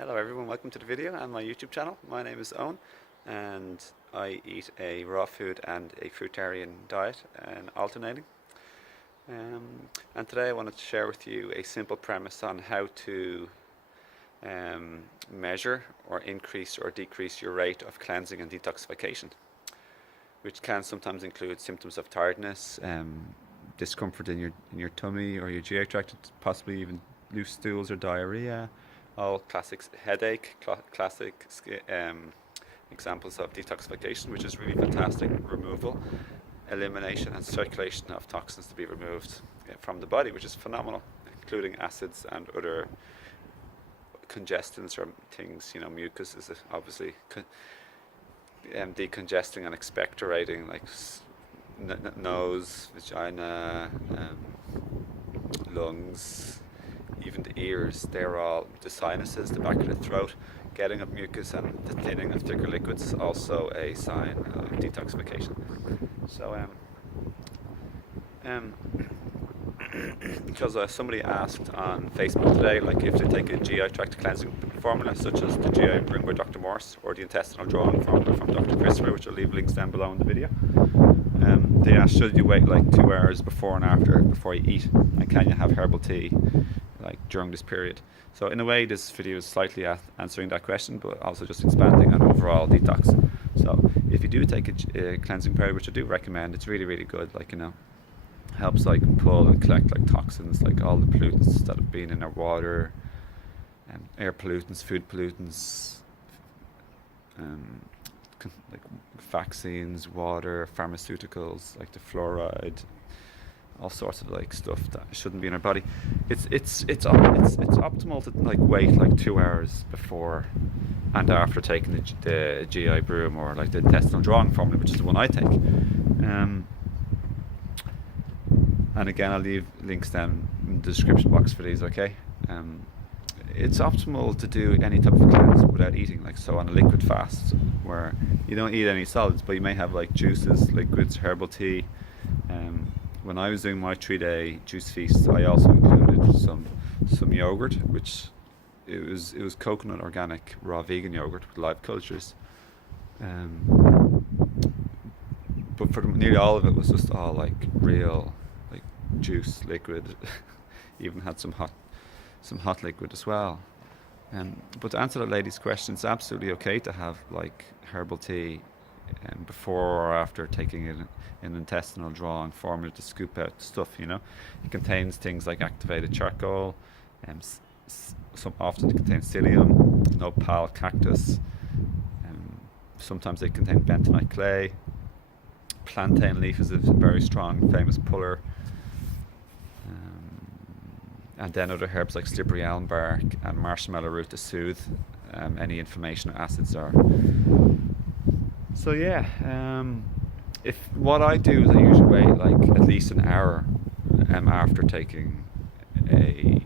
Hello everyone, welcome to the video and my YouTube channel. My name is Owen and I eat a raw food and a fruitarian diet and alternating. And today I wanted to share with you a simple premise on how to measure or increase or decrease your rate of cleansing and detoxification, which can sometimes include symptoms of tiredness, discomfort in your tummy or your GI tract, possibly even loose stools or diarrhea. All classic headache, classic examples of detoxification, which is really fantastic. Removal, elimination and circulation of toxins to be removed from the body, which is phenomenal, including acids and other congestants or things. Mucus is obviously decongesting and expectorating, like nose, vagina, lungs, even the ears. They're all the sinuses, the back of the throat. Getting of mucus and the thinning of thicker liquids is also a sign of detoxification. So because somebody asked on Facebook today, like if they take a GI tract cleansing formula such as the GI Broom by Dr. Morse or the intestinal drawing formula from Dr. Christopher, which I'll leave links down below in the video, they asked, should you wait like 2 hours before and after before you eat, and can you have herbal tea like during this period? So in a way this video is slightly answering that question, but also just expanding on overall detox. So if you do take a cleansing period, which I do recommend, it's really good, helps like pull and collect like toxins, like all the pollutants that have been in our water, air pollutants, food pollutants, like vaccines, water, pharmaceuticals, like the fluoride, all sorts of like stuff that shouldn't be in our body. It's optimal to like wait like 2 hours before and after taking the GI Broom or like the intestinal drawing formula, which is the one I take. And again, I'll leave links down in the description box for these. Okay. It's optimal to do any type of cleanse without eating, like so on a liquid fast where you don't eat any solids, but you may have like juices, liquids, herbal tea. When I was doing my 3-day juice feast, I also included some yogurt, which it was coconut organic raw vegan yogurt with live cultures. But for nearly all of it was just all like real like juice liquid. Even had some hot liquid as well. But to answer that lady's question, it's absolutely okay to have like herbal tea before or after taking an intestinal drawing formula to scoop out stuff. It contains things like activated charcoal, often it contains psyllium, nopal cactus, sometimes they contain bentonite clay. Plantain leaf is a very strong famous puller, and then other herbs like slippery elm bark and marshmallow root to soothe any inflammation or acids are. So yeah, if what I do is I usually wait like at least an hour after taking a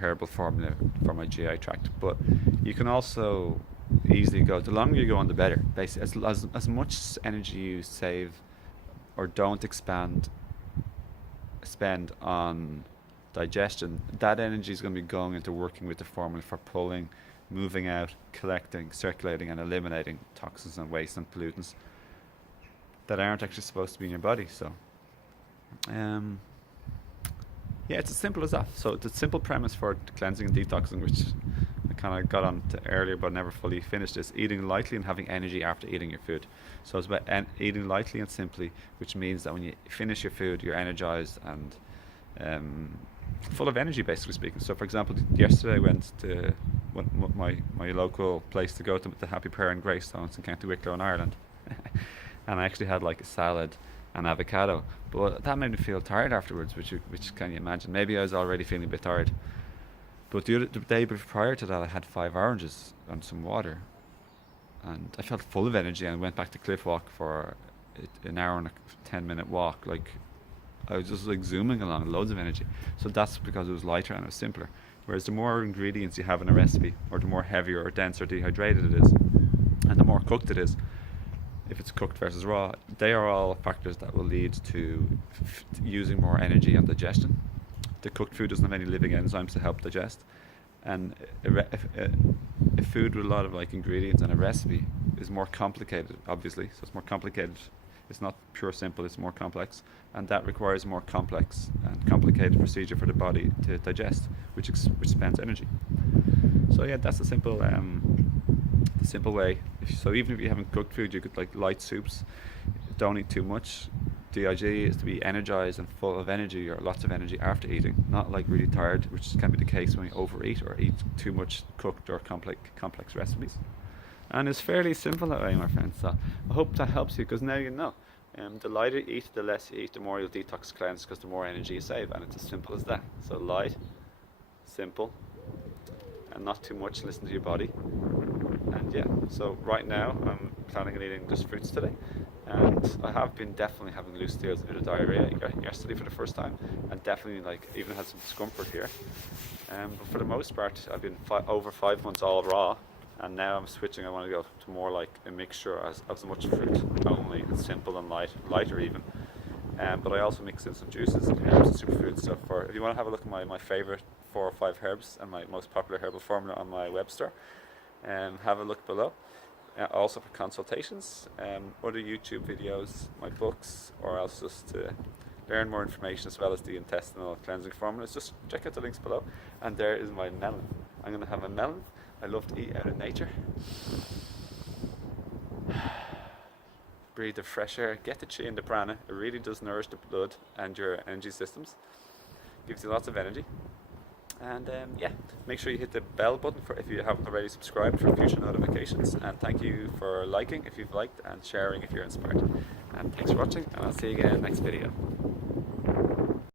herbal formula for my GI tract. But you can also easily go, the longer you go on the better. Basically, as much energy you save or don't spend on digestion, that energy is going to be going into working with the formula for pulling, moving out, collecting, circulating and eliminating toxins and waste and pollutants that aren't actually supposed to be in your body. So yeah, it's as simple as that. So the simple premise for cleansing and detoxing, which I kind of got on to earlier but never fully finished, is eating lightly and having energy after eating your food. So it's about eating lightly and simply, which means that when you finish your food you're energized and full of energy, basically speaking. So for example, yesterday I went to my local place to go to, the Happy Prayer in Greystones in County Wicklow in Ireland. And I actually had like a salad and avocado, but that made me feel tired afterwards, which can you imagine? Maybe I was already feeling a bit tired, but the day prior to that I had 5 oranges and some water and I felt full of energy, and went back to Cliff Walk for an hour and a 10-minute walk. Like I was just like zooming along, loads of energy. So that's because it was lighter and it was simpler. Whereas the more ingredients you have in a recipe, or the more heavier or dense or dehydrated it is, and the more cooked it is, if it's cooked versus raw, they are all factors that will lead to using more energy and digestion. The cooked food doesn't have any living enzymes to help digest, and a food with a lot of like ingredients and a recipe is more complicated, obviously. So it's more complicated. It's not pure simple. It's more complex, and that requires a more complex and complicated procedure for the body to digest, which spends energy. So yeah, that's the simple way. So even if you haven't cooked food, you could like light soups. Don't eat too much. The idea is to be energized and full of energy, or lots of energy after eating, not like really tired, which can be the case when you overeat or eat too much cooked or complex recipes. And it's fairly simple that way, my friends. So I hope that helps you, because now you know. The lighter you eat, the less you eat, the more you'll detox cleanse, because the more energy you save, and it's as simple as that. So light, simple, and not too much. Listen to your body. And yeah, so right now I'm planning on eating just fruits today, and I have been definitely having loose stools, a bit of diarrhea yesterday for the first time, and definitely like even had some discomfort here. But for the most part, I've been over 5 months all raw, and now I'm switching. I want to go to more like a mixture of as much fruit only, and simple and lighter even. But I also mix in some juices and herbs and superfood stuff. If you want to have a look at my favorite 4 or 5 herbs and my most popular herbal formula on my web store, have a look below. Also for consultations, other YouTube videos, my books, or else just to learn more information as well as the intestinal cleansing formulas, just check out the links below. And there is my melon. I'm going to have a melon. I love to eat out in nature. Breathe the fresh air, get the chi and the prana. It really does nourish the blood and your energy systems. Gives you lots of energy. And yeah, make sure you hit the bell button if you haven't already subscribed for future notifications. And thank you for liking if you've liked, and sharing if you're inspired. And thanks for watching, and I'll see you again in the next video.